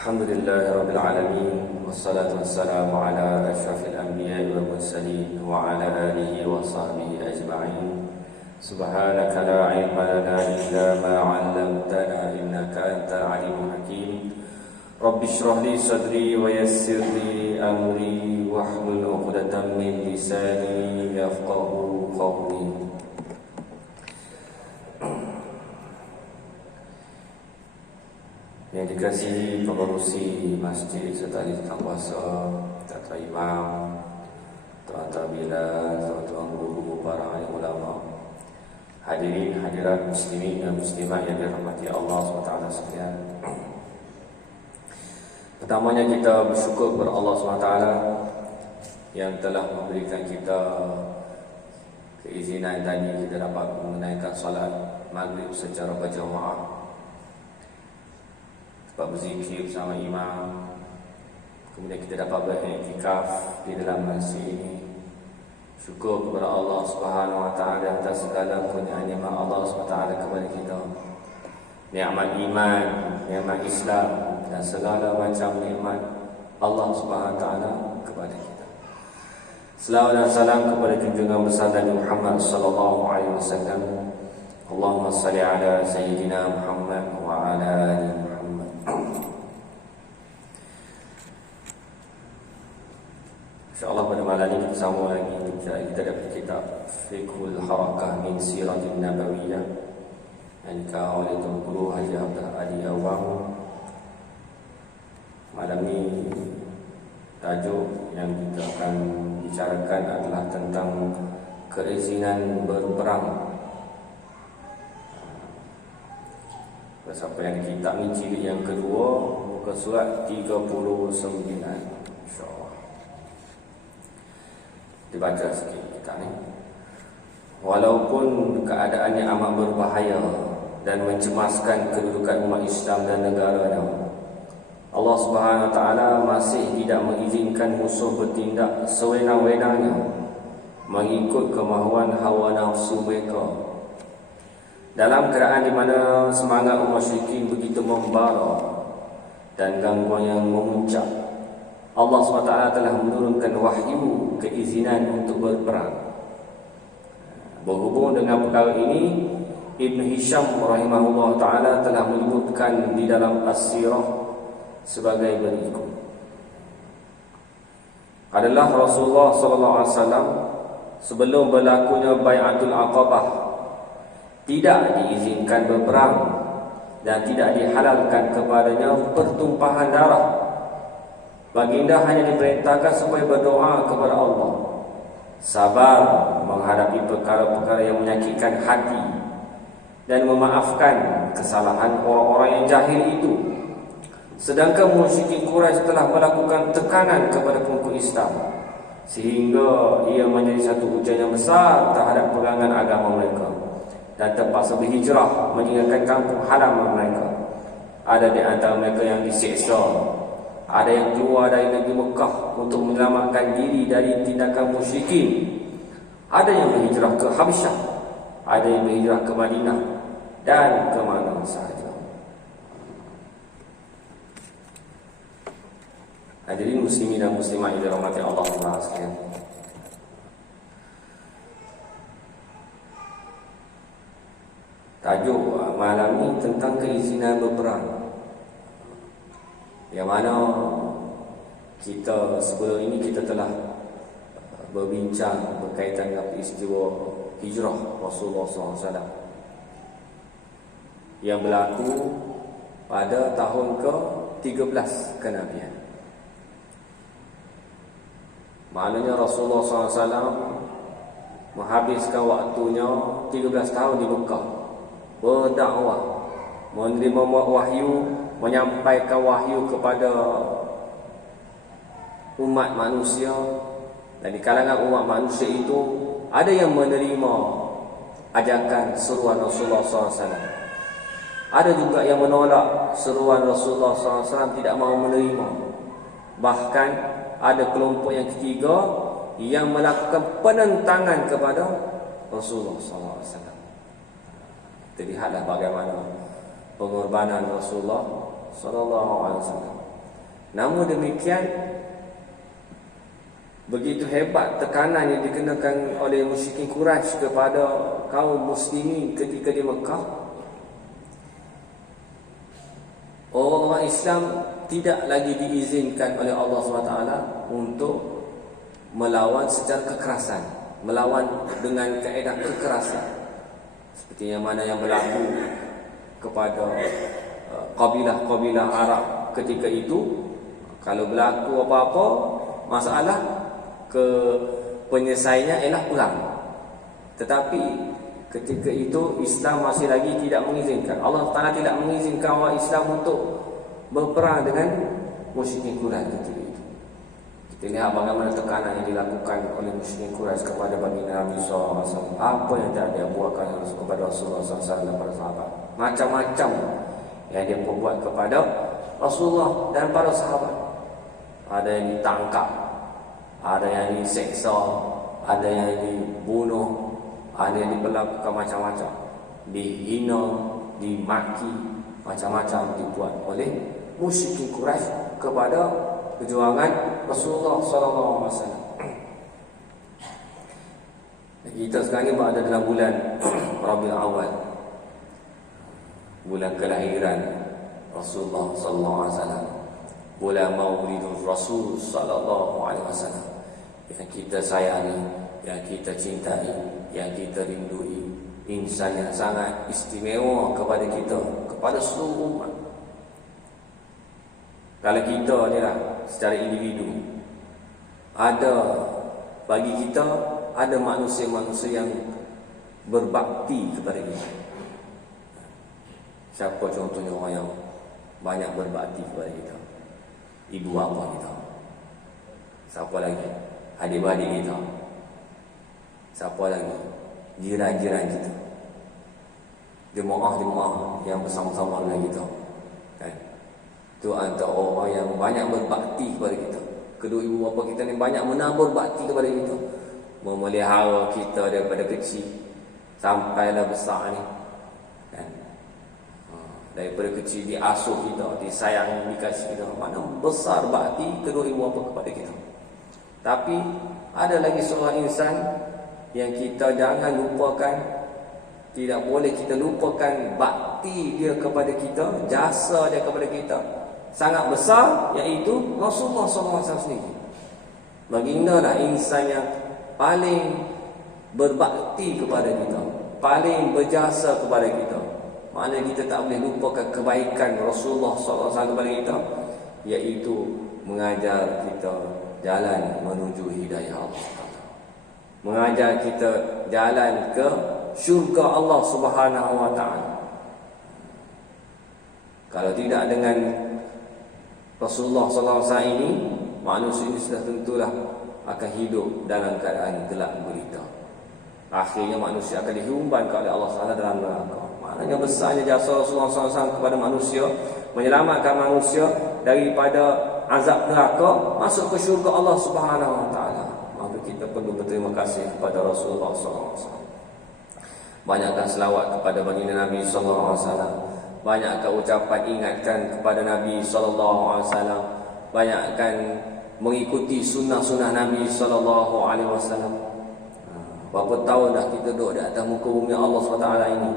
الحمد لله رب العالمين والصلاة والسلام على أشرف الأنبياء والمرسلين وعلى آله وصحبه أجمعين. سبحانك لا علم لنا إلا ما علمتنا إنك أنت العليم الحكيم. رب اشرح لي صدري ويسر لي أمري واحلل عقدة من لساني يفقهوا قولي. Yang dikasihi pengurusi masjid serta ahli kuasa, tuan-tuan imam, tuan-tuan bilal, tuan-tuan guru, para alim ulama, hadirin hadirat muslimin dan muslimat yang dirahmati Allah SWT sekalian. Pertamanya kita bersyukur kepada Allah SWT yang telah memberikan kita keizinan tadi kita dapat menunaikan salat maghrib secara berjamaah, dapat berzikir bersama imam, kemudian kita dapat beriktikaf di dalam masjid ini. Syukur kepada Allah Subhanahu Wa Taala atas segala kurniaan nikmat Allah Subhanahu Wa Taala kepada kita, nikmat iman, nikmat Islam dan segala macam nikmat Allah Subhanahu Wa Taala kepada kita. Selawat dan salam kepada junjungan besar Nabi Muhammad sallallahu alaihi wasallam. Allahumma salli ala sayyidina Muhammad wa ala ali Muhammad. InsyaAllah pada malam ini kita sambung lagi kita dapat kitab Fiqhul Harakah min Siratin Nabawiyah yang dikawal oleh Tuan Guru Haji Abdul Adi Awang. Malam ini tajuk yang kita akan bicarakan adalah tentang keizinan berperang. Siapa yang kitab ni jilid yang kedua, muka surat 39, insya-Allah. Dibaca sikit kitab ni. Walaupun keadaannya amat berbahaya dan mencemaskan kedudukan umat Islam dan negaranya, Allah Subhanahu Wa Taala masih tidak mengizinkan musuh bertindak sewenang-wenangnya mengikut kemahuan hawa nafsu mereka. Dalam keadaan di mana semangat umat musyrikin begitu membara dan gangguan yang memuncak, Allah SWT telah menurunkan wahyu keizinan untuk berperang. Berhubung dengan perkara ini, Ibn Hisham rahimahullah ta'ala telah menyebutkan di dalam As-Sirah sebagai berikut. Adalah Rasulullah SAW sebelum berlakunya Bai'atul Aqabah tidak diizinkan berperang dan tidak dihalalkan kepadanya pertumpahan darah. Baginda hanya diperintahkan supaya berdoa kepada Allah, sabar menghadapi perkara-perkara yang menyakitkan hati, dan memaafkan kesalahan orang-orang yang jahil itu. Sedangkan musyrikin Quraisy telah melakukan tekanan kepada pengikut Islam sehingga ia menjadi satu ujian yang besar terhadap pegangan agama mereka dan terpaksa berhijrah meninggalkan kampung halaman mereka. Ada di antara mereka yang diseksa, ada yang keluar dari negeri Mekah untuk menyelamatkan diri dari tindakan musyrikin, ada yang berhijrah ke Habsyah, ada yang berhijrah ke Madinah dan ke mana sahaja. Hadirin muslimin dan muslimat yang dirahmati Allah sekalian, tajuk malam ini tentang keizinan berperang, yang mana kita sebelum ini kita telah berbincang berkaitan dengan peristiwa hijrah Rasulullah SAW yang berlaku pada tahun ke-13 kenabian. Maknanya Rasulullah SAW menghabiskan waktunya 13 tahun di Mekah berdakwah, menerima wahyu, menyampaikan wahyu kepada umat manusia. Dan di kalangan umat manusia itu ada yang menerima ajakan seruan Rasulullah SAW, ada juga yang menolak seruan Rasulullah SAW, tidak mahu menerima. Bahkan ada kelompok yang ketiga yang melakukan penentangan kepada Rasulullah SAW. Terlihatlah bagaimana pengorbanan Rasulullah sallallahu alaihi wasallam. Namun demikian, begitu hebat tekanan yang dikenakan oleh musyrikin Quraisy kepada kaum muslimin ketika di Mekah, orang-orang Islam tidak lagi diizinkan oleh Allah SWT untuk melawan secara kekerasan, melawan dengan kaedah kekerasan seperti yang mana yang berlaku kepada kabilah-kabilah Arab ketika itu. Kalau berlaku apa-apa masalah, penyelesaiannya ialah perang. Tetapi ketika itu Islam masih lagi tidak mengizinkan. Allah Ta'ala tidak mengizinkan orang Islam untuk berperang dengan musyrikin Quraisy ketika itu. Kita lihat bagaimana tekanan yang dilakukan oleh musyrikin Quraisy kepada baginda Nabi SAW. Apa yang telah dia buatkan kepada Rasulullah SAW dan para sahabat. Macam-macam yang dia perbuat kepada Rasulullah dan para sahabat. Ada yang ditangkap, ada yang diseksa, ada yang dibunuh, ada yang diperlakukan macam-macam, dihina, dimaki, macam-macam dibuat oleh musyrikin Quraisy kepada perjuangan Rasulullah SAW. Kita sekarang ni berada dalam bulan Rabiul Awal, bulan kelahiran Rasulullah SAW, bulan Maulidur Rasul sallallahu alaihi wasallam, yang kita sayangi, yang kita cintai, yang kita rindui, insan yang sangat istimewa kepada kita, kepada seluruh umat. Kalau kita ni lah secara individu, ada bagi kita ada manusia-manusia yang berbakti kepada kita. Siapa contohnya orang yang banyak berbakti kepada kita? Ibu bapa kita. Siapa lagi? Adik-adik kita. Siapa lagi? Jiran-jiran kita. Jemaah-jemaah yang bersama-sama dengan kita. Kan? Itu antara orang yang banyak berbakti kepada kita. Kedua ibu bapa kita ni banyak menabur bakti kepada kita. Memelihara kita daripada kecil sampailah besar ni. Kan? Daripada kecil diasuh kita, disayang, dikasih kita. Mana besar bakti kedua ibu bapa kepada kita. Tapi ada lagi seorang insan yang kita jangan lupakan. Tidak boleh kita lupakan bakti dia kepada kita, jasa dia kepada kita sangat besar, iaitu Rasulullah SAW sendiri. Baginda lah insan yang paling berbakti kepada kita, paling berjasa kepada kita. Mana kita tak boleh lupakan kebaikan Rasulullah SAW kepada kita, iaitu mengajar kita jalan menuju hidayah Allah, mengajar kita jalan ke syurga Allah Subhanahu wa taala. Kalau tidak dengan Rasulullah SAW ini, manusia ini sudah tentulah akan hidup dalam keadaan gelap gulita. Akhirnya manusia akan dihumban oleh Allah SWT dalam neraka. Maknanya besarnya jasa Rasulullah SAW kepada manusia, menyelamatkan manusia daripada azab neraka, masuk ke syurga Allah Subhanahu wa taala. Maka kita perlu berterima kasih kepada Rasulullah SAW. Banyakkan selawat kepada baginda Nabi sallallahu alaihi wasallam. Banyakkan ucapan ingatkan kepada Nabi sallallahu alaihi wasallam. Banyakkan mengikuti sunnah-sunnah Nabi sallallahu alaihi wasallam. Berapa tahun dah kita duduk di atas muka bumi Allah SWT ini.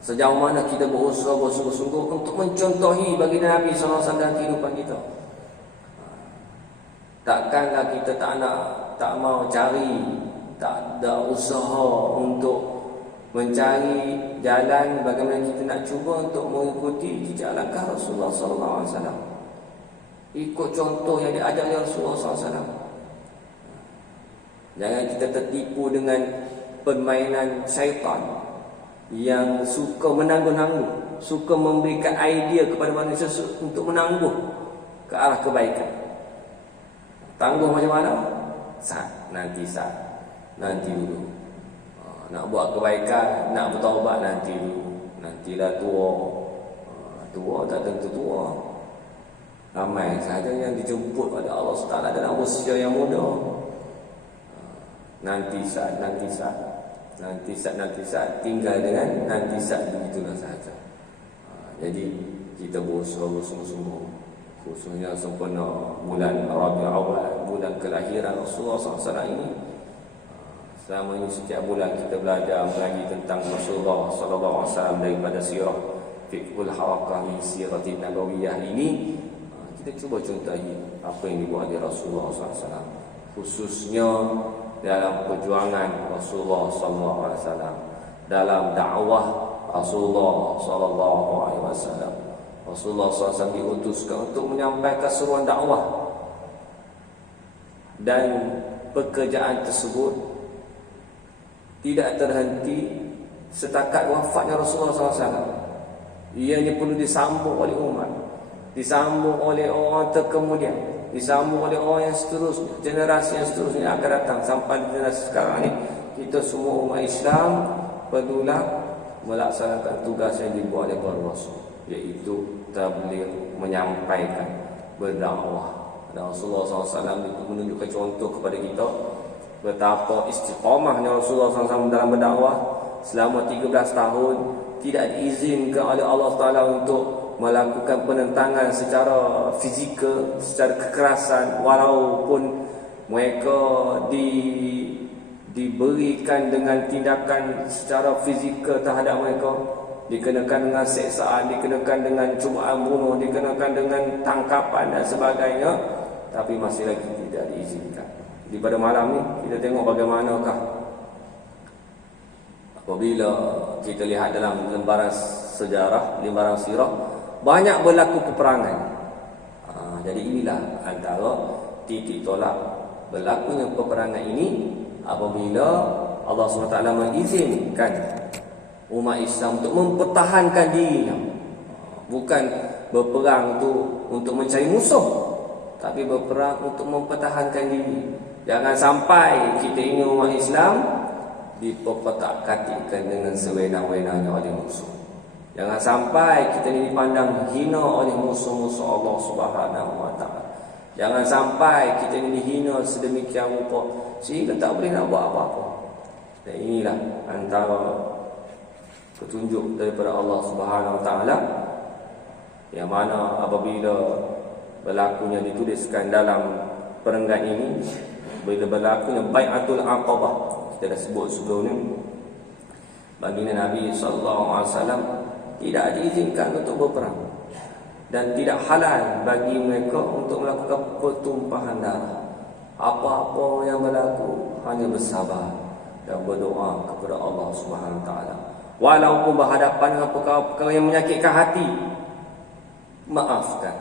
Sejauh mana kita berusaha bersungguh-sungguh untuk mencontohi baginda Nabi sallallahu alaihi wasallam dalam kehidupan kita. Takkanlah kita tak mau cari, tak ada usaha untuk mencari jalan bagaimana kita nak cuba untuk mengikuti jejak langkah Rasulullah SAW. Ikut contoh yang diajar oleh Rasulullah SAW. Jangan kita tertipu dengan permainan syaitan yang suka menangguh-nangguh, suka memberikan idea kepada manusia untuk menangguh ke arah kebaikan. Tangguh macam mana? Nanti dulu. Nak buat kebaikan, nak bertaubat nanti dulu. Nantilah tua. Tua tak tentu tua. Ramai sahaja yang dijemput oleh Allah SWT dalam usia yang muda. Nanti saat. Tinggal dengan nanti saat, begitulah sahaja. Jadi kita berusaha bersungguh-sungguh. khususnya sempena bulan Rabiul Awal, bulan kelahiran Rasulullah SAW ini. Selama ini setiap bulan kita belajar mengaji tentang Rasulullah SAW daripada sirah fiqhul harakah min siratin nabawiyah ini. Kita cuba contohi apa yang dibuat oleh Rasulullah SAW, khususnya dalam perjuangan Rasulullah SAW, dalam dakwah Rasulullah SAW. Rasulullah SAW diutuskan untuk menyampaikan seruan dakwah, dan pekerjaan tersebut tidak terhenti setakat wafatnya Rasulullah SAW. Ianya perlu disambung oleh umat, disambung oleh orang terkemudian, disambung oleh orang yang seterusnya, generasi yang seterusnya akan datang sampai generasi sekarang ni. Kita semua umat Islam perlulah melaksanakan tugas yang dibuat oleh para Rasul, iaitu tabligh, menyampaikan, berdakwah. Dan Rasulullah SAW itu menunjukkan contoh kepada kita betapa istiqamahnya Rasulullah SAW dalam berdakwah. Selama 13 tahun tidak diizinkan oleh Allah Ta'ala untuk melakukan penentangan secara fizikal, secara kekerasan, walaupun mereka diberikan dengan tindakan secara fizikal terhadap mereka, dikenakan dengan seksaan, dikenakan dengan cubaan bunuh, dikenakan dengan tangkapan dan sebagainya, tapi masih lagi tidak diizinkan. Jadi pada malam ni kita tengok bagaimanakah apabila kita lihat dalam lembaran sejarah, lembaran sirah, banyak berlaku peperangan. Jadi inilah antara titik tolak berlakunya peperangan ini, apabila Allah SWT mengizinkan umat Islam untuk mempertahankan dirinya. Bukan berperang tu untuk mencari musuh, tapi berperang untuk mempertahankan diri. Jangan sampai kita ini umat Islam diperpetak-katikkan dengan sewenang-wenangnya oleh musuh. Jangan sampai kita ini dipandang hina oleh musuh-musuh Allah Subhanahu wa taala. Jangan sampai kita ini dihina sedemikian rupa sehingga tak boleh nak buat apa-apa. Dan inilah antara petunjuk daripada Allah Subhanahu wa taala, yang mana apabila berlakunya dituliskan dalam perenggan ini, bila berlakunya Bai'atul Aqabah, kita dah sebut sebelum ni, baginda Nabi SAW tidak diizinkan untuk berperang, dan tidak halal bagi mereka untuk melakukan pertumpahan darah. Apa-apa yang berlaku, hanya bersabar dan berdoa kepada Allah Subhanahu Wa Taala. Walaupun berhadapan dengan perkara-perkara yang menyakitkan hati, maafkan.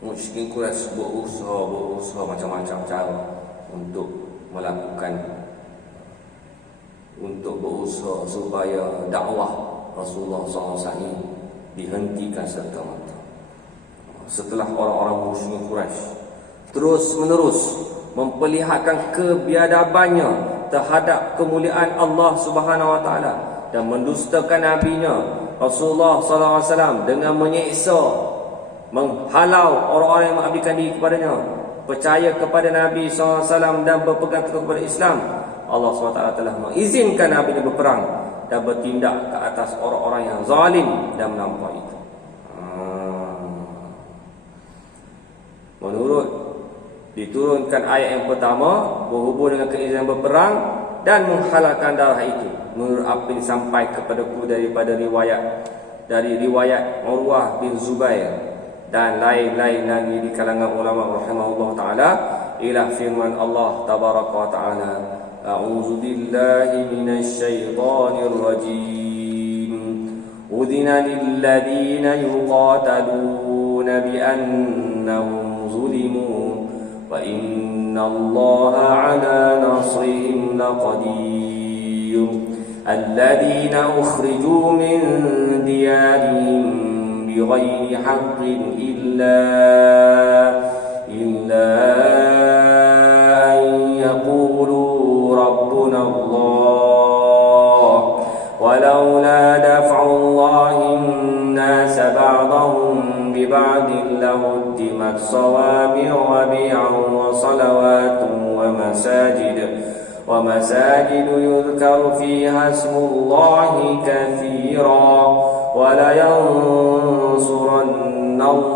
Musyrikin Quraisy berusaha macam-macam cara untuk melakukan, untuk berusaha supaya dakwah Rasulullah SAW ini dihentikan serta-merta. Setelah orang-orang musyrikin Quraisy terus-menerus memperlihatkan kebiadabannya terhadap kemuliaan Allah Subhanahu Wa Taala dan mendustakan nabinya Rasulullah SAW dengan menyiksa, menghalau orang-orang yang mengabdikan diri kepadanya, percaya kepada Nabi SAW dan berpegang teguh kepada Islam, Allah SWT telah mengizinkan Nabi berperang dan bertindak ke atas orang-orang yang zalim dan melampaui itu. Menurut diturunkan ayat yang pertama berhubung dengan keizinan berperang dan menghalalkan darah itu, menurut apa yang sampai kepadaku daripada riwayat Urwah bin Zubair dan lain-lain lagi di kalangan ulama rahimahullah taala, ila firman Allah tabaraka wa taala, a'udzu billahi minasy syaithanir rajim, udhina lil ladzina yuqataluna bi annahum zulimu wa innallaha 'ala nasrihim laqadir, alladzina ukhriju min diyarihim بغير حق إلا أن يقولوا ربنا الله ولولا دفع الله الناس بعضهم ببعض لهدمت صوامع وبيع وصلوات ومساجد يذكر فيها اسم الله كثيرا ولينصرن الله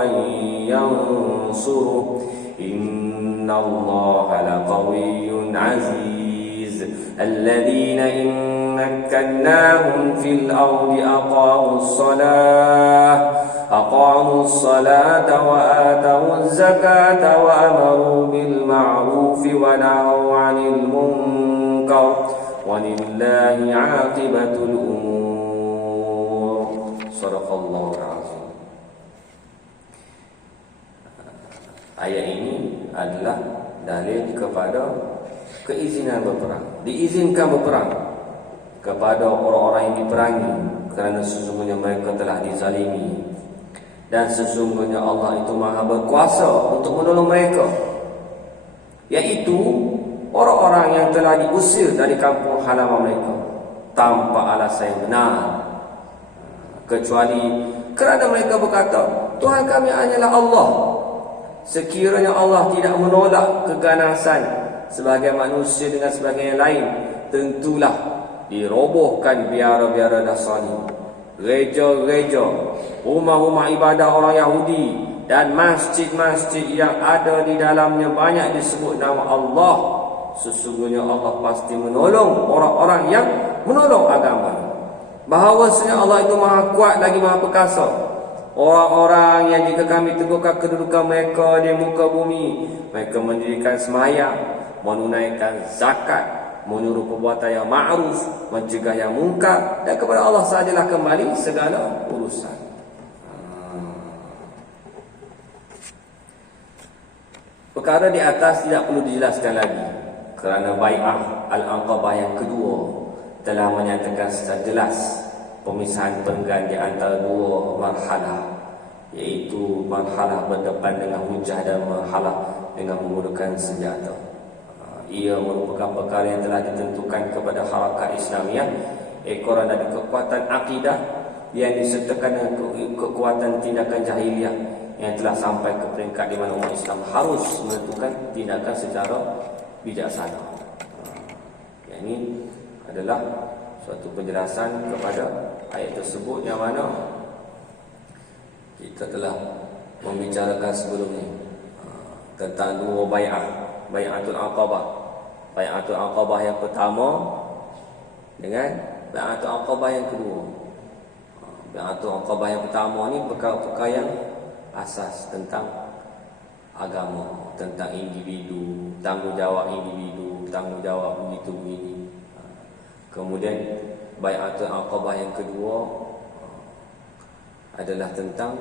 ومن ينصره إن الله لقوي عزيز الذين إن مكناهم في الأرض أقاموا الصلاة وآتوا الزكاة وأمروا بالمعروف ونهوا عن المنكر ولله عاقبة الأمور صدق الله العظيم. Ayat ini adalah dalil kepada keizinan berperang. Diizinkan berperang kepada orang-orang yang diperangi kerana sesungguhnya mereka telah dizalimi, dan sesungguhnya Allah itu maha berkuasa untuk menolong mereka, iaitu orang-orang yang telah diusir dari kampung halaman mereka tanpa alasan yang benar, kecuali kerana mereka berkata, Tuhan kami hanyalah Allah. Sekiranya Allah tidak menolak keganasan sebagai manusia dengan sebagai yang lain, tentulah dirobohkan biara-biara Nasrani, gereja-gereja, rumah-rumah ibadah orang Yahudi, dan masjid-masjid yang ada di dalamnya banyak disebut nama Allah. Sesungguhnya Allah pasti menolong orang-orang yang menolong agama. Bahawasanya Allah itu maha kuat lagi maha perkasa. Orang-orang yang jika kami teguhkan kedudukan mereka di muka bumi, mereka mendirikan sembahyang, menunaikan zakat, menyuruh perbuatan yang ma'ruf, mencegah yang mungkar, dan kepada Allah sahajalah kembali segala urusan. Perkara di atas tidak perlu dijelaskan lagi, kerana bai'ah Al-Aqabah yang kedua telah menyatakan secara jelas pemisahan penggan di antara dua marhalah, iaitu marhalah berdepan dengan hujah dan marhalah dengan menggunakan senjata. Ia merupakan perkara yang telah ditentukan kepada harakat Islamiah, ekoran dari kekuatan akidah yang disertakan dengan kekuatan tindakan jahiliah yang telah sampai ke peringkat di mana umat Islam harus menentukan tindakan secara bijaksana. Yang ini adalah suatu penjelasan kepada ayat tersebut yang mana kita telah membicarakan sebelum ini tentang dua bai'atul Aqabah. Bai'atul Aqabah yang pertama dengan bai'atul Aqabah yang kedua. Bai'atul Aqabah yang pertama ni perkara-perkara yang asas tentang agama, tentang individu, tanggungjawab individu, tanggungjawab begitu begini. Kemudian bai'atul Aqabah yang kedua adalah tentang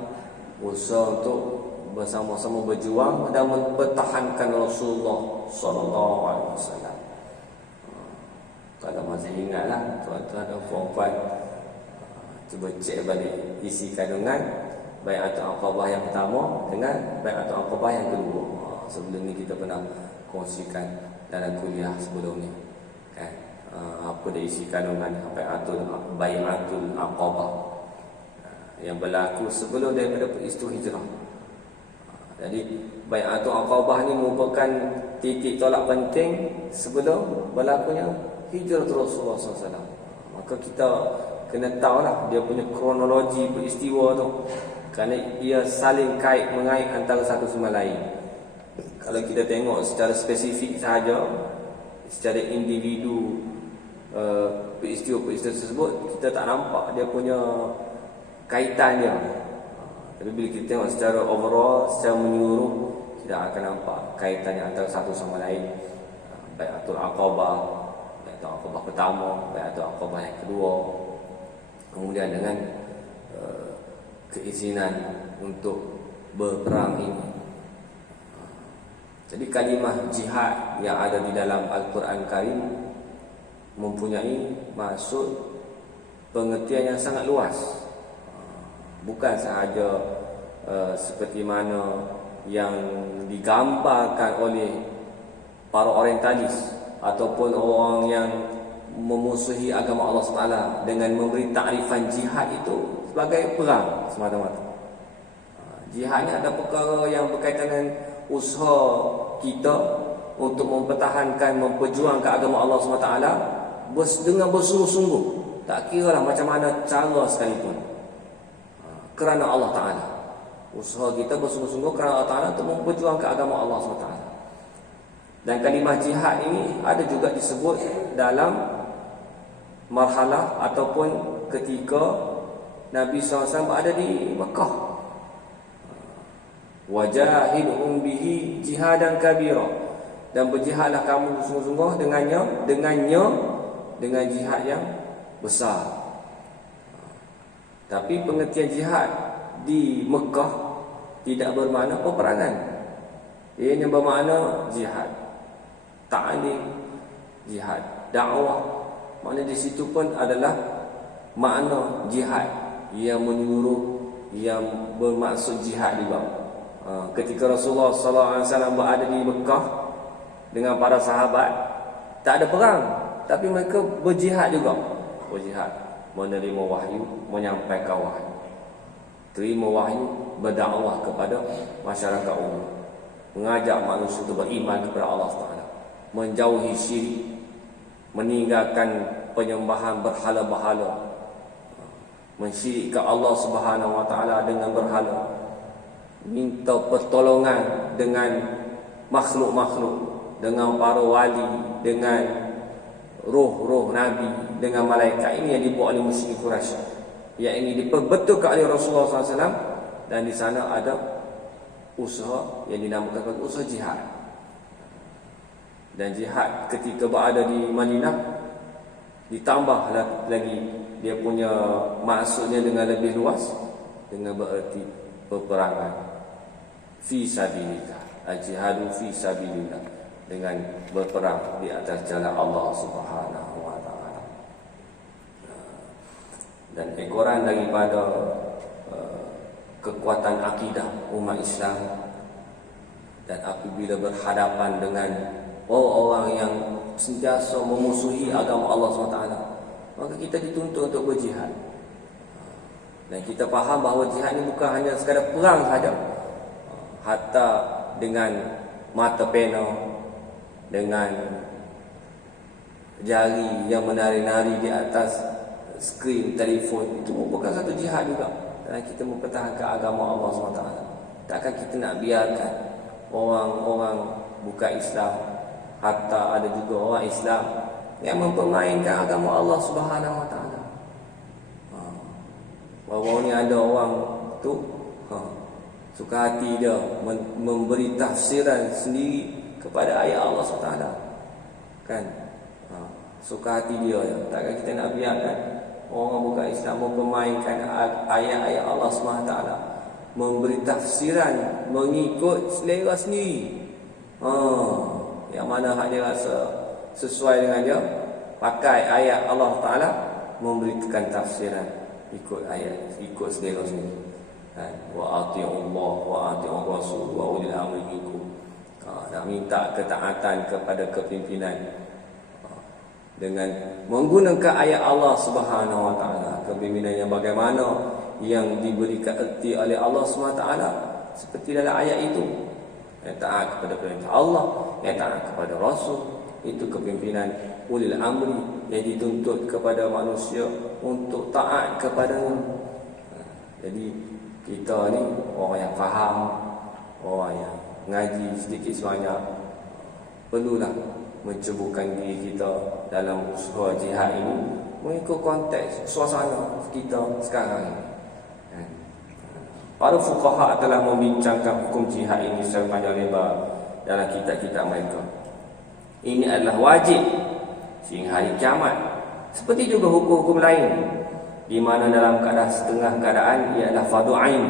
usaha untuk bersama-sama berjuang dan mempertahankan Rasulullah sallallahu alaihi wasallam. Kalau masih ingatlah tuan-tuan dan puan-puan, cuba cek balik isi kandungan bai'atul Aqabah yang pertama dengan bai'atul Aqabah yang kedua. Sebelum ni kita pernah kongsikan dalam kuliah sebelum ni, kan? Apa dia isi kandungan bai'atul Aqabah yang berlaku sebelum daripada peristiwa hijrah. Jadi bai'atul Aqabah ni merupakan titik tolak penting sebelum berlakunya hijrah Rasulullah SAW. Maka kita kena tahulah dia punya kronologi peristiwa tu, kerana ia saling kait mengait antara satu sama lain. Kalau kita tengok secara spesifik sahaja, secara individu peristiwa-peristiwa tersebut, kita tak nampak dia punya kaitannya. Tapi bila kita tengok secara overall, secara menyeluruh, kita akan nampak kaitannya antara satu sama lain. Bai'atul Aqabah, bai'atul Aqabah pertama, bai'atul Aqabah yang kedua, kemudian dengan keizinan untuk berperang ini. Jadi kalimah jihad yang ada di dalam Al-Quran Karim mempunyai maksud pengertian yang sangat luas. Bukan sahaja seperti mana yang digambarkan oleh para orientalis ataupun orang yang memusuhi agama Allah SWT dengan memberi takrifan jihad itu sebagai perang semata-mata. Jihad ni ada perkara yang berkaitan dengan usaha kita untuk mempertahankan, memperjuangkan agama Allah SWT dengan bersungguh-sungguh, tak kira lah macam mana cara sekalipun, kerana Allah Ta'ala. Usaha kita bersungguh-sungguh kerana Allah Ta'ala untuk memperjuangkan agama Allah SWT. Dan kalimah jihad ini ada juga disebut dalam marhalah ataupun ketika Nabi SAW berada di Mekah. Wajahidhum bihi jihadan kabira, dan berjihadlah kamu sungguh-sungguh dengan jihad yang besar. Tapi pengertian jihad di Mekah tidak bermakna peperangan. Ianya bermakna jihad ta'lim, jihad dakwah. Makna di situ pun adalah makna jihad yang menyuruh, yang bermaksud jihad juga. Ketika Rasulullah SAW berada di Mekah dengan para sahabat, tak ada perang, tapi mereka berjihad juga. Berjihad, menerima wahyu, menyampaikan wahyu, terima wahyu, berdakwah kepada masyarakat umum, mengajak manusia untuk beriman kepada Allah SWT, menjauhi syirik, meninggalkan penyembahan berhala-berhala, mensyirikkan Allah Subhanahu Wa Taala dengan berhala, minta pertolongan dengan makhluk-makhluk, dengan para wali, dengan roh-roh Nabi, dengan malaikat. Ini yang dibuat oleh musyrik Quraisy, yang ingin diperbetulkan oleh Rasulullah SAW. Dan di sana ada usaha yang dinamakan usaha jihad. Dan jihad ketika berada di Madinah ditambah lagi dia punya maksudnya dengan lebih luas, dengan bererti peperangan fi sabilillah, al-jihadu fi sabilillah, dengan berperang di atas jalan Allah Subhanahu wa taala. Dan ekoran daripada kekuatan akidah umat Islam, dan apabila berhadapan dengan orang-orang yang sentiasa memusuhi agama Allah SWT, maka kita dituntut untuk berjihad. Dan kita faham bahawa jihad ini bukan hanya sekadar perang sahaja, hatta dengan mata pena, dengan jari yang menari-nari di atas skrin telefon, itu merupakan satu jihad juga. Dan kita mempertahankan agama Allah SWT. Takkan kita nak biarkan orang-orang bukan Islam, hatta ada juga orang Islam yang mempermainkan agama Allah Subhanahu Wa Taala. Baru ni ada orang tu suka hati dia memberi tafsiran sendiri kepada ayat Allah SWT, kan? Suka hati dia ya. Takkan kita nak biarkan orang bukan Islam mempermainkan ayat-ayat Allah SWT, memberi tafsiran mengikut selera sendiri. Yang mana hak dia rasa sesuai dengan dia, pakai ayat Allah Ta'ala, memberikan tafsiran ikut ayat, ikut selera sendiri. Wa ati'ullah wa ati'ur rasul wa ulil amri minkum. Dan minta ketaatan kepada kepimpinan dengan menggunakan ayat Allah Subhanahu Wa Ta'ala. Kepimpinan yang bagaimana yang diberikan erti oleh Allah Subhanahu Wa Ta'ala, seperti dalam ayat itu, yang taat kepada perintah Allah, yang taat kepada Rasul. Itu kepimpinan ulil amri yang dituntut kepada manusia untuk taat kepadanya. Jadi kita ni orang yang faham, orang yang ngaji sedikit sebanyak, perlulah menceburkan diri kita dalam usaha jihad ini mengikut konteks suasana kita sekarang ini. Para fuqaha telah membincangkan hukum jihad ini secara panjang lebar dalam kitab-kitab mereka. Ini adalah wajib sehingga hari kiamat. Seperti juga hukum-hukum lain, di mana dalam keadaan setengah keadaan ia adalah fardu ain.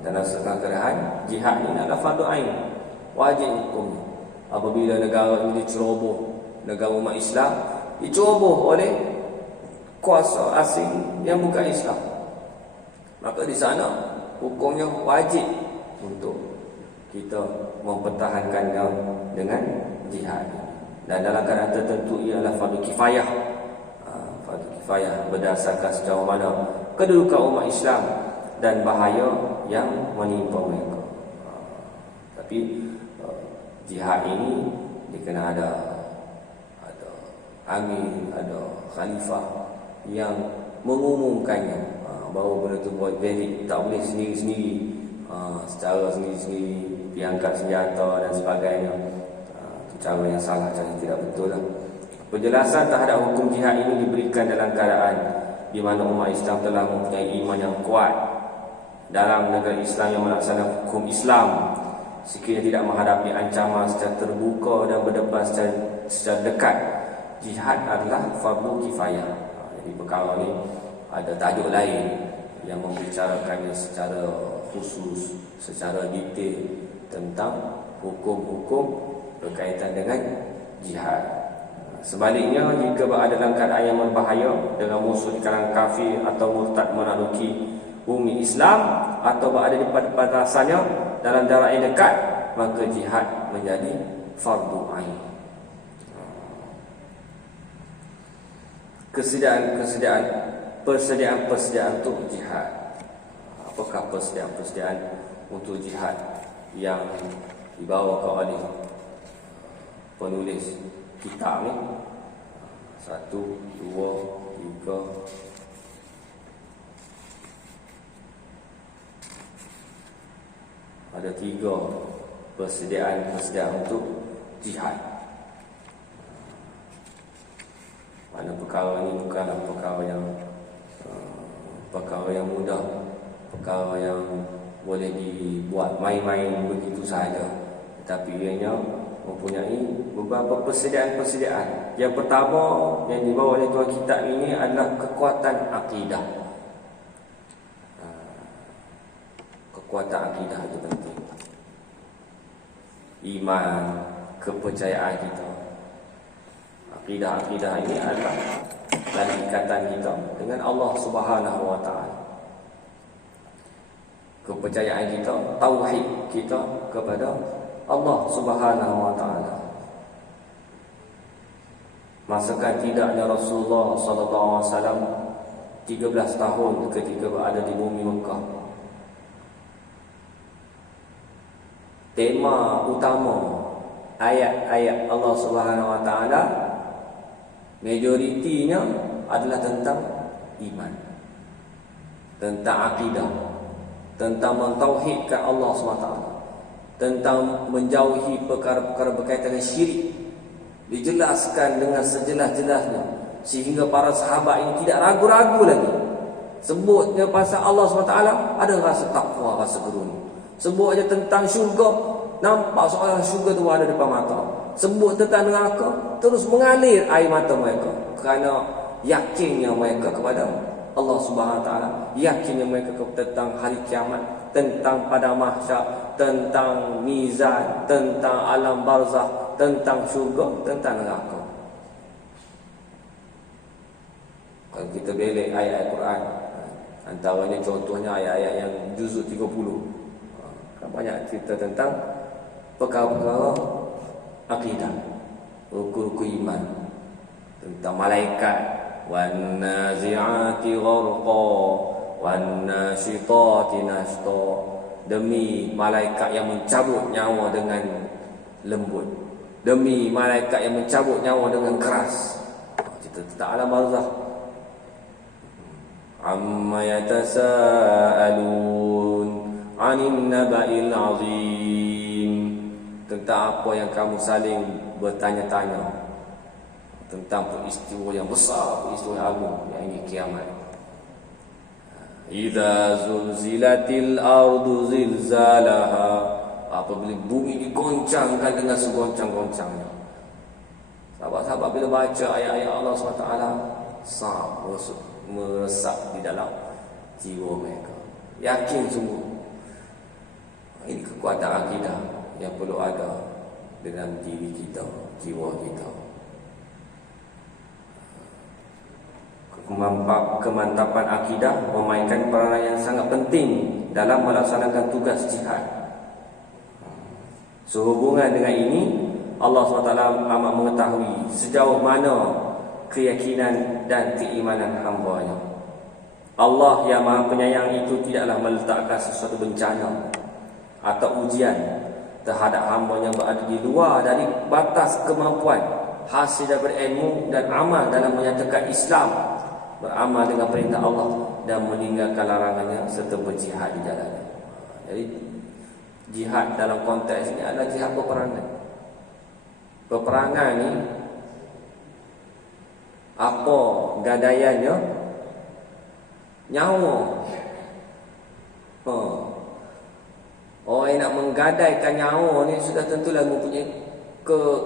Dalam setengah keadaan jihad ini adalah fardu ain, wajib hukum. Apabila negara ini diceroboh, negara umat Islam diceroboh oleh kuasa asing yang bukan Islam, maka di sana hukumnya wajib untuk kita mempertahankannya dengan jihad. Dan dalam keadaan tertentu ia adalah fardu kifayah. Fardu kifayah berdasarkan sejauh mana kedudukan umat Islam dan bahaya yang menimpa mereka. Tapi jihad ini dikena ada amir, ada khalifah yang mengumumkannya. baru benda tu buat valid. Tak boleh sendiri-sendiri, secara sendiri-sendiri diangkat senjata dan sebagainya. Itu cara yang salah, cara yang tidak betul lah. Penjelasan terhadap hukum jihad ini diberikan dalam keadaan di mana umat Islam telah mempunyai iman yang kuat dalam negara Islam yang melaksanakan hukum Islam, sekiranya tidak menghadapi ancaman secara terbuka dan berdepan secara dekat. Jihad adalah fardu kifayah. Jadi perkara ni ada tajuk lain yang membicarakannya secara khusus, secara detail tentang hukum-hukum berkaitan dengan jihad. Sebaliknya, jika berada dalam keadaan yang berbahaya dengan musuh di kalangan kafir atau murtad menaruki bumi Islam atau berada di perbatasannya dalam jarak yang dekat, maka jihad menjadi fardu ain. Persediaan untuk jihad. Apakah persediaan untuk jihad yang dibawa oleh penulis kitab ni? 1, 2, 3. Ada 3 persediaan untuk jihad. Mana perkara ni bukanlah perkara yang mudah, perkara yang boleh dibuat main-main begitu sahaja, tetapi ianya mempunyai beberapa persediaan. Yang pertama yang dibawa oleh tuan kitab ini adalah kekuatan akidah. Kekuatan akidah itu penting. Iman, kepercayaan kita. Akidah ini adalah dalam ikatan kita dengan Allah Subhanahu wa taala. Kepercayaan kita, tauhid kita kepada Allah Subhanahu wa taala. Masakan tidaknya Rasulullah sallallahu alaihi wasallam 13 tahun ketika berada di bumi Mekah. Tema utama ayat-ayat Allah Subhanahu wa taala majoritinya adalah tentang iman, tentang akidah, tentang mentauhidkan Allah SWT, tentang menjauhi perkara-perkara berkaitan dengan syirik. Dijelaskan dengan sejelas-jelasnya sehingga para sahabat ini tidak ragu-ragu lagi. Sebutnya pasal Allah SWT, ada rasa takwa, rasa gerun. Sebut aja tentang syurga, nampak seolah syurga itu ada depan mata. Sebut tentang neraka, terus mengalir air mata mereka kerana yakinnya mereka kepada Allah Subhanahu Wa Taala, yakinnya mereka tentang hari kiamat, tentang pada mahsyar, tentang mizan, tentang alam barzakh, tentang syurga, tentang neraka. Kalau kita belik ayat-ayat Quran, antaranya contohnya ayat-ayat yang juzuk 30, kan banyak cerita tentang perkara-perkara akidah, rukun-rukun iman, tentang malaikat, wan nazi'ati gharqa, wan nasyitati nashta, demi malaikat yang mencabut nyawa dengan lembut, demi malaikat yang mencabut nyawa dengan keras. Cerita tentang alam barzakh. Amma yatasaalun 'anil naba'il 'azim, tentang apa yang kamu saling bertanya-tanya, tentang peristiwa yang besar, peristiwa yang agung, yang ini kiamat. Idza zulzilatil ardu zilzalaha, apabila bumi digoncangkan dengan segoncang-goncangnya. Sahabat-sahabat bila baca ayat-ayat Allah SWT, sangat meresap di dalam jiwa mereka, yakin semua. Ini kekuatan akidah yang perlu ada dalam diri kita, jiwa kita. Kemantapan akidah memainkan peranan yang sangat penting dalam melaksanakan tugas jihad. Sehubungan dengan ini, Allah SWT amat mengetahui sejauh mana keyakinan dan keimanan hamba-Nya. Allah yang Maha Penyayang itu tidaklah meletakkan sesuatu bencana atau ujian terhadap hamba yang berada di luar dari batas kemampuan hasil daripada ilmu dan amal dalam menyatakan Islam, beramal dengan perintah Allah, dan meninggalkan larangannya serta berjihad di jalannya. Jadi jihad dalam konteks ini adalah jihad peperangan. Peperangan ni apa gadaiannya? Nyawa. Orang yang nak menggadaikan nyawa ni sudah tentulah mempunyai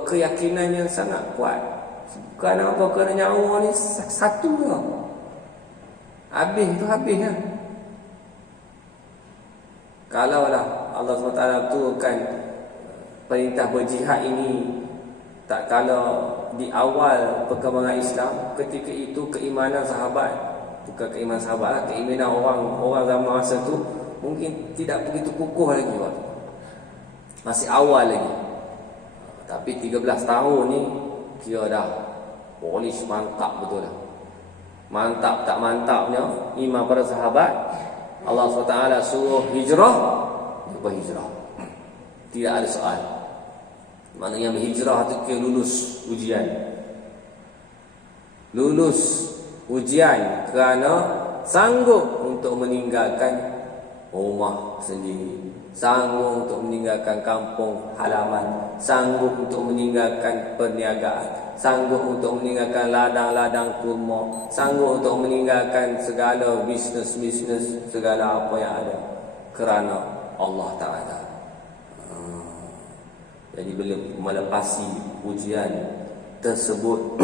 keyakinan yang sangat kuat. Kerana apa? Kerana nyawa ni satu lah. Habis tu habis lah. Kalaulah Allah SWT turunkan perintah berjihad ini tak kala di awal perkembangan Islam, ketika itu keimanan sahabat, bukan keimanan sahabat lah, keimanan orang zaman masa tu mungkin tidak begitu kukuh lagi waktu. Masih awal lagi. Tapi 13 tahun ni kira dah polis mantap betul lah. Mantap tak mantapnya iman para sahabat, Allah SWT suruh hijrah, dia berhijrah. Tidak ada soal. Maknanya berhijrah tu kira lulus ujian. Lulus ujian kerana sanggup untuk meninggalkan rumah sendiri, sanggup untuk meninggalkan kampung halaman, sanggup untuk meninggalkan perniagaan, sanggup untuk meninggalkan ladang-ladang kurma, sanggup untuk meninggalkan segala bisnes-bisnes, segala apa yang ada kerana Allah Ta'ala. Jadi bila melepasi ujian tersebut,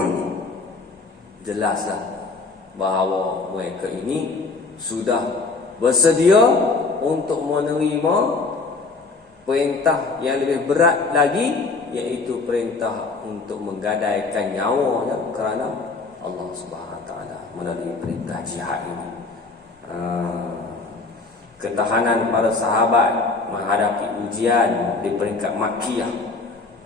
jelaslah bahawa mereka ini sudah bersedia untuk menerima perintah yang lebih berat lagi, iaitu perintah untuk menggadaikan nyawanya kerana Allah Subhanahu Wa Taala melalui perintah jihad ini. Ketahanan para sahabat menghadapi ujian di peringkat Makkiyah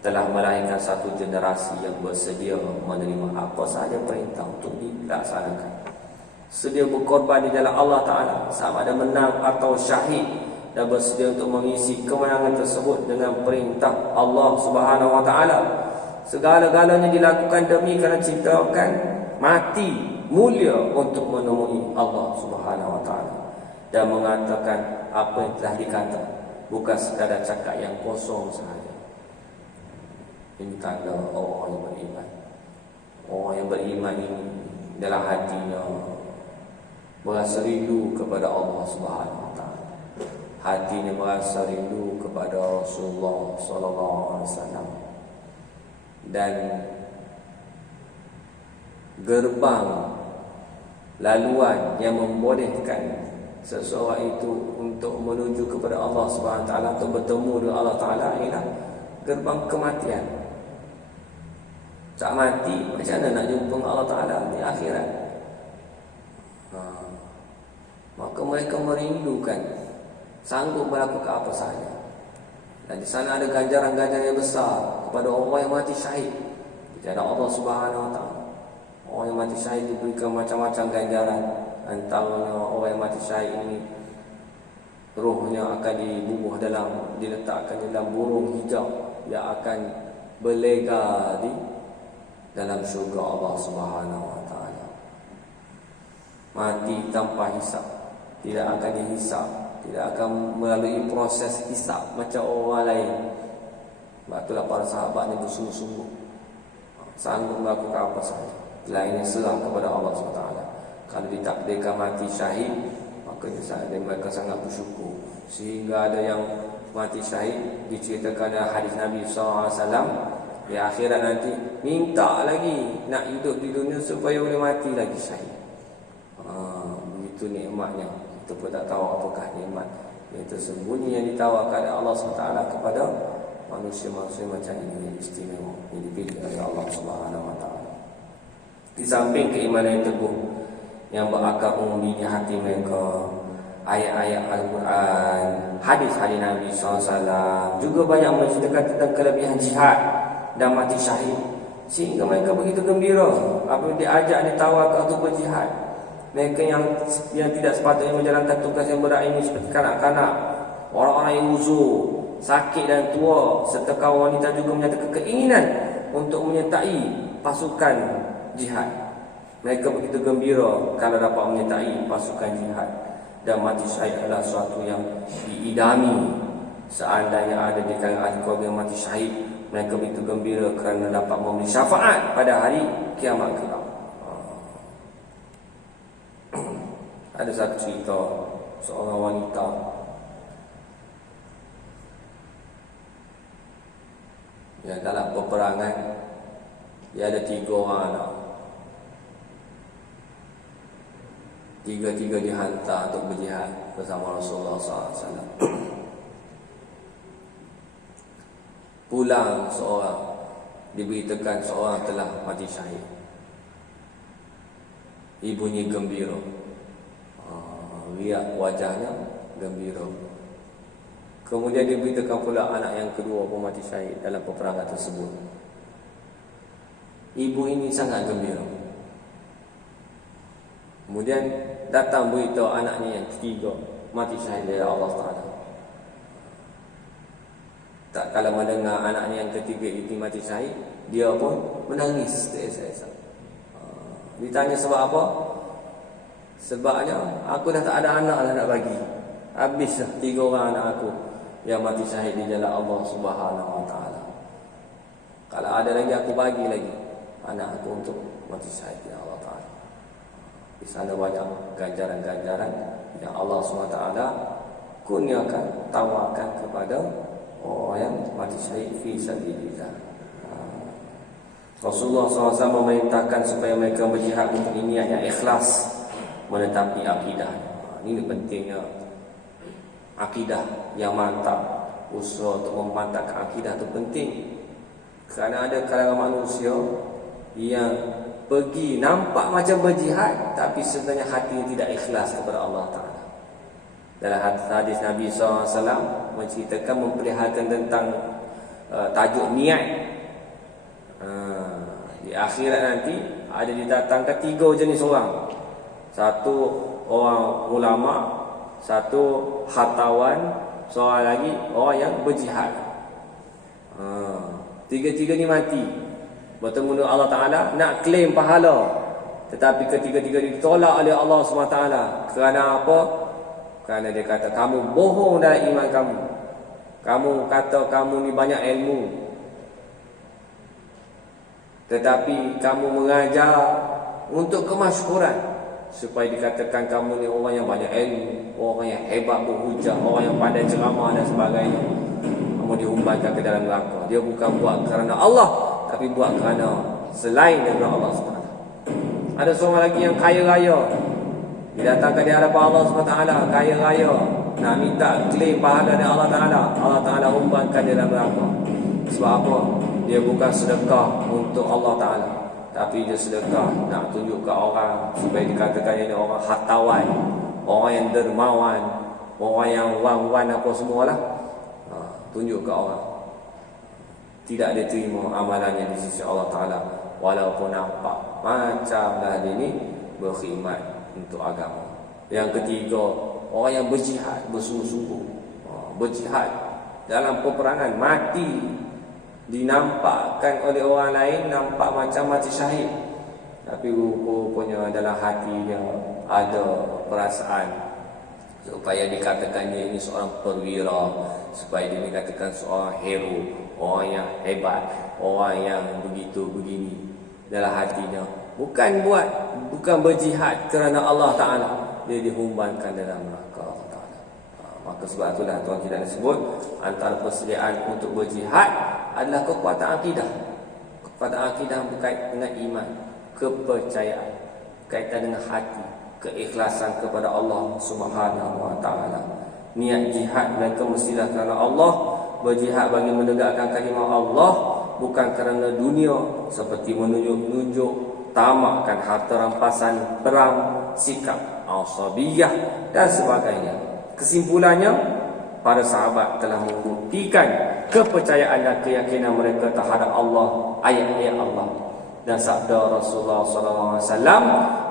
telah melahirkan satu generasi yang bersedia menerima apa sahaja perintah untuk dilaksanakan, sedia berkorban di jalan Allah Ta'ala, sama ada menang atau syahid, dan bersedia untuk mengisi kemenangan tersebut dengan perintah Allah Subhanahu Wa Ta'ala. Segala-galanya dilakukan demi kerana ciptakan mati mulia untuk menemui Allah Subhanahu Wa Ta'ala, dan mengatakan apa yang telah dikata, bukan sekadar cakap yang kosong sahaja. Ini tanda orang yang beriman. Orang yang beriman ini dalam hatinya merasa rindu kepada Allah Subhanahu Wa Taala. Hatinya merasa rindu kepada Rasulullah sallallahu alaihi wasallam. Dan gerbang laluan yang membolehkan seseorang itu untuk menuju kepada Allah Subhanahu Wa Taala, untuk bertemu dengan Allah Taala, ialah gerbang kematian. Tak mati, macam mana nak jumpa dengan Allah Ta'ala di akhirat? Maka mereka merindukan, sanggup melakukan apa sahaja. Dan di sana ada ganjaran-ganjaran yang besar kepada orang yang mati syahid di jalan Allah Subhanahu Wa Ta'ala. Orang yang mati syahid diberikan macam-macam ganjaran. Antaranya orang yang mati syahid ini, rohnya akan diletakkan dalam burung hijau yang akan berlega di dalam syurga Allah Subhanahu Wa Taala. Mati tanpa hisap, tidak akan dihisap, tidak akan melalui proses hisap macam orang lain. Sebab itulah para sahabat ni bersungguh-sungguh, sanggup melakukan apa sahaja lainnya serah kepada Allah SWT. Kalau ditakdirkan mati syahid, maka mereka sangat bersyukur. Sehingga ada yang mati syahid, diceritakan dalam hadis Nabi SAW, di akhirat nanti minta lagi nak hidup di dunia supaya boleh mati lagi syahid. Begitu nikmatnya. Kita pun tak tahu apakah nikmat yang tersembunyi yang ditawarkan oleh Allah SWT kepada manusia-manusia macam ini, yang istimewa, yang dipilih oleh Allah Subhanahu Wa Taala. Di samping keimanan yang teguh yang berakar umum di hati mereka, ayat-ayat Al-Quran, hadis-hadis Nabi SAW juga banyak menceritakan tentang kelebihan jihad dan mati syahid, sehingga mereka begitu gembira apabila diajak, ditawarkan untuk berjihad. Mereka yang tidak sepatutnya menjalankan tugas yang berat ini, seperti kanak-kanak, orang-orang yang uzur, sakit dan tua, serta kaum wanita, juga menyatakan keinginan untuk menyertai pasukan jihad. Mereka begitu gembira kalau dapat menyertai pasukan jihad. Dan mati syahid adalah sesuatu yang diidami. Seandainya ada di kalangan ahli keluarga yang mati syahid, mereka begitu gembira kerana dapat memberi syafaat pada hari kiamat kelak. Ada satu cerita seorang wanita yang dalam peperangan dia ada 3 orang anak. Tiga-tiga dihantar untuk berjihad bersama Rasulullah SAW. Pulang seorang, diberitakan seorang telah mati syahid. Ibunya gembira, lihat wajahnya gembira. Kemudian diberitakan pula anak yang kedua pun mati syahid dalam peperangan tersebut. Ibu ini sangat gembira. Kemudian datang berita anaknya yang ketiga mati syahid oleh Allah Ta'ala. Tak kala mendengar anaknya yang ketiga itu mati syahid, dia pun menangis teresa-esa. Ditanya sebab apa? Sebabnya aku dah tak ada anak dah nak bagi. Habislah 3 orang anak aku yang mati syahid di jalan Allah Subhanahu Wa Ta'ala. Kalau ada lagi aku bagi lagi anak aku untuk mati syahid di Allah Ta'ala. Di sana banyak ganjaran-ganjaran yang Allah SWT kurniakan, tawarkan kepada orang yang mati syahid fi sabilillah. Rasulullah SAW memerintahkan supaya mereka berjihad untuk niat yang ikhlas, menetapi akidah. Ini pentingnya akidah yang mantap. Usaha untuk memantapkan akidah itu penting. Kerana ada kalangan manusia yang pergi nampak macam berjihad, tapi sebenarnya hatinya tidak ikhlas kepada Allah Ta'ala. Dalam hadis Nabi SAW menceritakan, memperlihatkan tentang tajuk niat. Di akhirat nanti ada didatangkan 3 jenis orang. Satu orang ulama, satu hartawan, seorang lagi orang yang berjihad. Tiga-tiga ni mati bertemu dengan Allah Ta'ala, nak claim pahala, tetapi ketiga-tiga ditolak oleh Allah SWT. Kerana apa? Kerana dia kata kamu bohong dalam iman kamu. Kamu kata kamu ni banyak ilmu, tetapi kamu mengajar untuk kemasyhuran, supaya dikatakan kamu ni orang yang banyak ilmu, orang yang hebat berhujah, orang yang pandai ceramah dan sebagainya. Kamu diumpankan ke dalam neraka. Dia bukan buat kerana Allah, tapi buat kerana selain daripada Allah SWT. Ada seorang lagi yang kaya raya, didatangkan di hadapan Allah SWT, kaya raya, nak minta claim pahala dari Allah Ta'ala. Allah Ta'ala umpankan dia dalam neraka. Sebab apa? Dia bukan sedekah untuk Allah Ta'ala, tapi dia sedekah nak tunjuk ke orang, supaya dikatakan ini orang hartawan, orang yang dermawan, orang yang wan-wan apa semualah. Tunjuk ke orang. Tidak diterima amalannya di sisi Allah Ta'ala, walaupun nampak macamlah dia ni berkhidmat untuk agama. Yang ketiga, orang yang berjihad bersungguh-sungguh, berjihad dalam peperangan, mati dinampakkan oleh orang lain nampak macam mati syahid, tapi rupanya dalam hatinya ada perasaan supaya dikatakan dia ini seorang perwira, supaya dia dikatakan seorang hero, orang yang hebat, orang yang begitu begini. Dalam hatinya bukan berjihad kerana Allah Ta'ala, dia dihumbankan dalam neraka Allah Ta'ala. Maka sebab itulah tuan kita sebut antara persediaan untuk berjihad adalah kekuatan akidah. Kekuatan akidah berkaitan dengan iman, kepercayaan, berkaitan dengan hati, keikhlasan kepada Allah Subhanahu Wa Ta'ala. Niat jihad mereka mestilah kerana Allah, berjihad bagi menegakkan kalimah Allah, bukan kerana dunia, seperti menunjuk-nunjuk, tamakkan harta rampasan perang, sikap asabiyah dan sebagainya. Kesimpulannya, para sahabat telah membuktikan kepercayaan dan keyakinan mereka terhadap Allah, ayat-ayat Allah dan sabda Rasulullah SAW,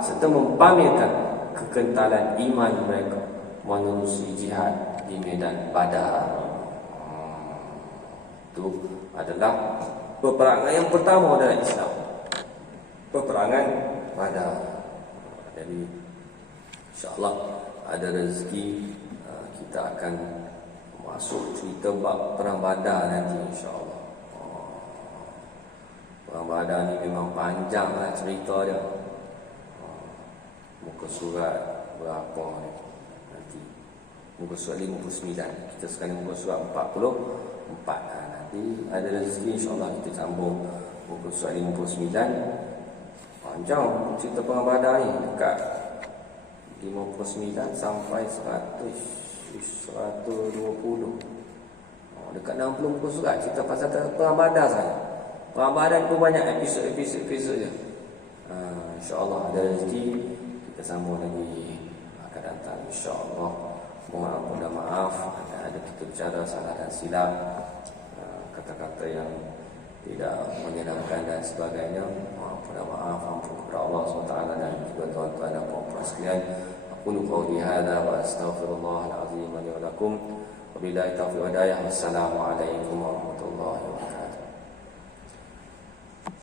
serta mempamerkan kekentalan iman mereka menerusi jihad di medan Badar. Itu adalah peperangan yang pertama dalam Islam, peperangan Badar. Jadi insya-Allah ada rezeki kita akan masuk cerita bab perang Badar nanti insya-Allah. Perang Badar ni memang panjanglah cerita dia. Muka surat berapa ni nanti? Muka surat 59. Kita sekarang muka surat 44. Nanti ada rezeki insya-Allah kita sambung muka surat 59. Panjang cerita perang Badar ni, dekat 59 sampai 120. Dekat 60 muka surat cerita pasal perang Badar saja. Perang Badar pun banyak episod je. InsyaAllah ada rezeki kita sambung lagi akan datang insyaAllah. Mohon ampun dan maaf ada kita bicara salah dan silap, kata-kata yang tidak menyenangkan dan sebagainya. Mohon ampun dan maaf, ampun kepada Allah SWT dan juga tuan-tuan dan puan-puan sekalian. Aqulu qawli hadza wa astaghfirullahal azim li wa lakum. Wabillahi taufiq wa hidayah. Wassalamualaikum warahmatullahi wabarakatuh.